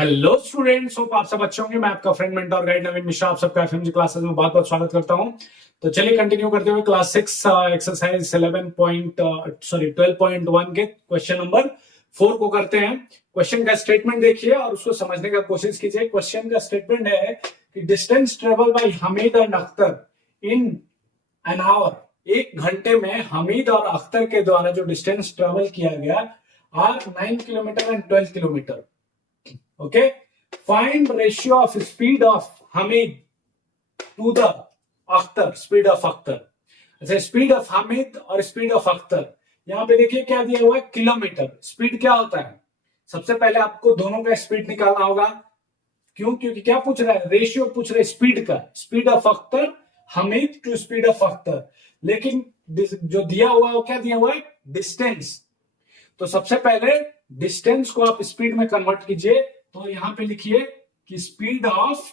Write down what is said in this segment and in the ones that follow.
Hello students, hope आप सब अच्छे होंगे। मैं आपका फ्रेंड मेंटर गाइड नवीन मिश्रा आप सबका एफएमजी क्लासेस में बहुत बहुत स्वागत करता हूं। तो चलिए कंटिन्यू करते हुए क्लास 6 एक्सरसाइज 12.1 के क्वेश्चन नंबर 4 को करते हैं। क्वेश्चन का स्टेटमेंट देखिए और उसको समझने का कोशिश कीजिए। क्वेश्चन का स्टेटमेंट है कि distance travel by Hamid and Akhtar in an hour, एक घंटे में हमीद और अख्तर के द्वारा जो डिस्टेंस ट्रेवल किया गया are 9 kilometre and 12 kilometre. Okay, find ratio of speed of Hamid to the Akhtar, speed of Akhtar। अच्छा, स्पीड ऑफ हामिद और स्पीड ऑफ अख्तर यहाँ पे देखिए क्या दिया हुआ है, किलोमीटर। स्पीड क्या होता है, सबसे पहले आपको दोनों का स्पीड निकालना होगा। क्यों? क्योंकि क्या पूछ रहा है, रेशियो पूछ रहा है स्पीड का, speed of Akhtar Hamid to speed of Akhtar. लेकिन जो दिया हुआ है वो क्या दिया हुआ है, डिस्टेंस। तो सबसे पहले डिस्टेंस को आप स्पीड में कन्वर्ट कीजिए। तो यहां पे लिखिए कि स्पीड ऑफ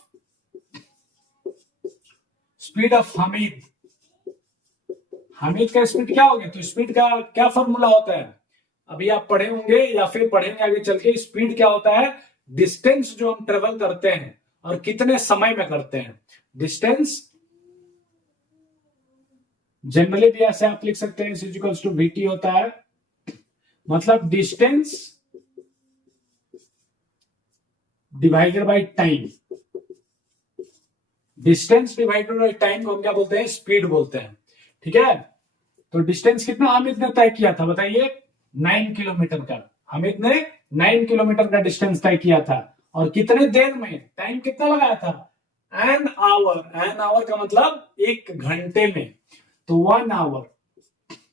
हमीद, हमीद का स्पीड क्या हो गया। तो स्पीड का क्या फॉर्मूला होता है, अभी आप पढ़े होंगे या फिर पढ़ेंगे आगे चल के। स्पीड क्या होता है, डिस्टेंस जो हम ट्रेवल करते हैं और कितने समय में करते हैं। डिस्टेंस जनरली भी ऐसे आप लिख सकते हैं, इज टू वीटी होता है, मतलब distance divided by time. Distance divided by time को हम क्या बोलते हैं, स्पीड बोलते हैं। ठीक है, तो डिस्टेंस कितना हामिद ने तय किया था बताइए, 9 किलोमीटर का। हामिद ने 9 किलोमीटर का डिस्टेंस तय किया था और कितने देर में, टाइम कितना लगाया था, एन आवर। एन आवर का मतलब एक घंटे में, तो 1 आवर।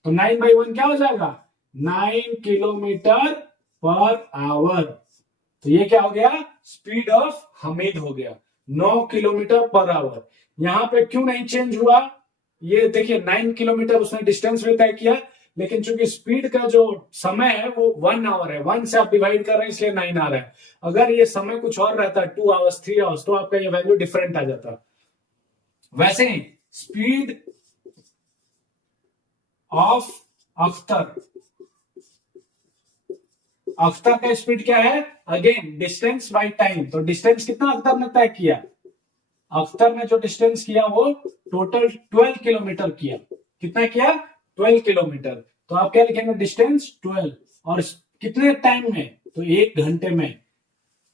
तो 9/1 क्या हो जाएगा, 9 किलोमीटर पर आवर। तो ये क्या हो गया, स्पीड ऑफ हमीद हो गया, 9 किलोमीटर पर आवर। यहां पे क्यों नहीं चेंज हुआ, ये देखिए 9 किलोमीटर उसने डिस्टेंस में तय किया, लेकिन चूंकि स्पीड का जो समय है वो 1 आवर है, 1 से आप डिवाइड कर रहे हैं इसलिए 9 आ रहा है। अगर ये समय कुछ और रहता, 2 आवर्स 3 आवर्स, तो आपका ये वैल्यू डिफरेंट आ जाता। वैसे ही स्पीड ऑफ अख्तर, अख्तर का स्पीड क्या है, अगेन डिस्टेंस बाय टाइम। तो डिस्टेंस कितना अख्तर ने तय किया, अख्तर ने जो डिस्टेंस किया वो टोटल 12 किलोमीटर किया। कितना किया, 12 किलोमीटर। तो आप क्या लिखेंगे, डिस्टेंस 12 और कितने टाइम में, तो 1 घंटे में।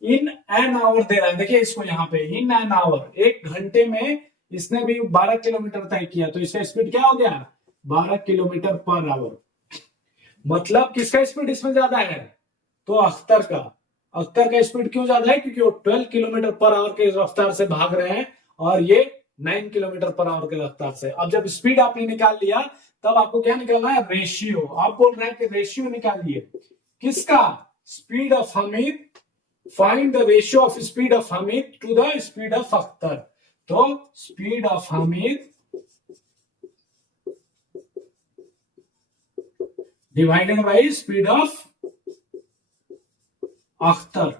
इन एन आवर दे रहा है, देखिए इसको यहाँ पे इन एन आवर, 1 घंटे में इसने भी 12 किलोमीटर तय किया, तो इसका स्पीड क्या हो गया, 12 किलोमीटर पर आवर। मतलब किसका स्पीड इसमें ज्यादा है, तो अख्तर का। अख्तर का स्पीड क्यों ज्यादा है, क्योंकि वो 12 किलोमीटर पर आवर के रफ्तार से भाग रहे हैं और ये 9 किलोमीटर पर आवर के रफ्तार से। अब जब स्पीड आपने निकाल लिया, तब आपको क्या निकालना है, रेशियो। आप बोल रहे हैं कि रेशियो निकालिए, किसका, speed of Hamid. Find the ratio of speed of Hamid to the speed of Akhtar. तो speed of Hamid divided by speed of Akhtar.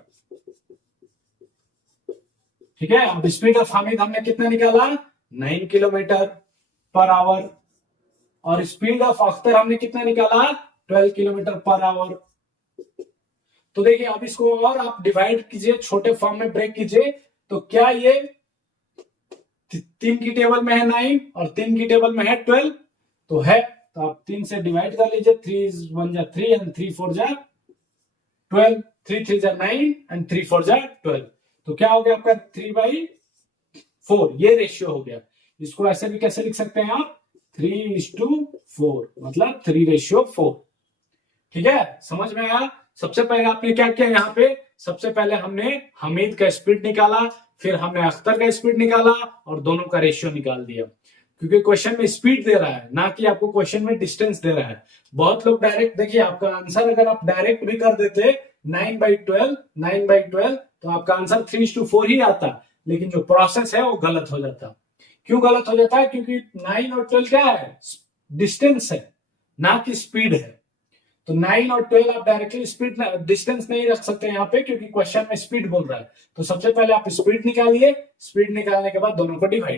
ठीक है, अब स्पीड ऑफ हामिद हमने कितना निकाला, 9 किलोमीटर पर आवर, और स्पीड ऑफ अख्तर हमने कितना निकाला, 12 किलोमीटर पर आवर। तो देखिए अब इसको और आप डिवाइड कीजिए, छोटे फॉर्म में ब्रेक कीजिए। तो क्या ये 3 की टेबल में है 9 और 3 की टेबल में है 12, तो है, तो आप 3 से डिवाइड कर लीजिए। 3 1 जा 3 एंड 3 4 जा 12, 3 3 जा 9 एंड 3 4 जा 12। तो क्या हो गया आपका 3/4, ये रेशियो हो गया। इसको ऐसे भी कैसे लिख सकते हैं आप, 3:4, मतलब 3:4। ठीक है, समझ में आया। सबसे पहले आपने क्या किया, यहाँ पे सबसे पहले हमने हमीद का स्पीड निकाला, फिर हमने अख्तर का स्पीड निकाला और दोनों का रेशियो निकाल दिया। क्योंकि क्वेश्चन में स्पीड दे रहा है, ना कि आपको क्वेश्चन में डिस्टेंस दे रहा है। बहुत लोग डायरेक्ट, देखिए आपका आंसर अगर आप डायरेक्ट भी कर देते 9/12, तो आपका आंसर 3:4 ही आता, लेकिन जो प्रोसेस है वो गलत हो जाता। क्यों गलत हो जाता है, क्योंकि 9 और 12 क्या है, डिस्टेंस है, ना कि स्पीड है। तो 9 और 12 आप डायरेक्टली स्पीड डिस्टेंस नहीं रख सकते यहाँ पे, क्योंकि क्वेश्चन में स्पीड बोल रहा है। तो सबसे पहले आप स्पीड निकालिए, स्पीड निकालने के बाद दोनों को डिवाइड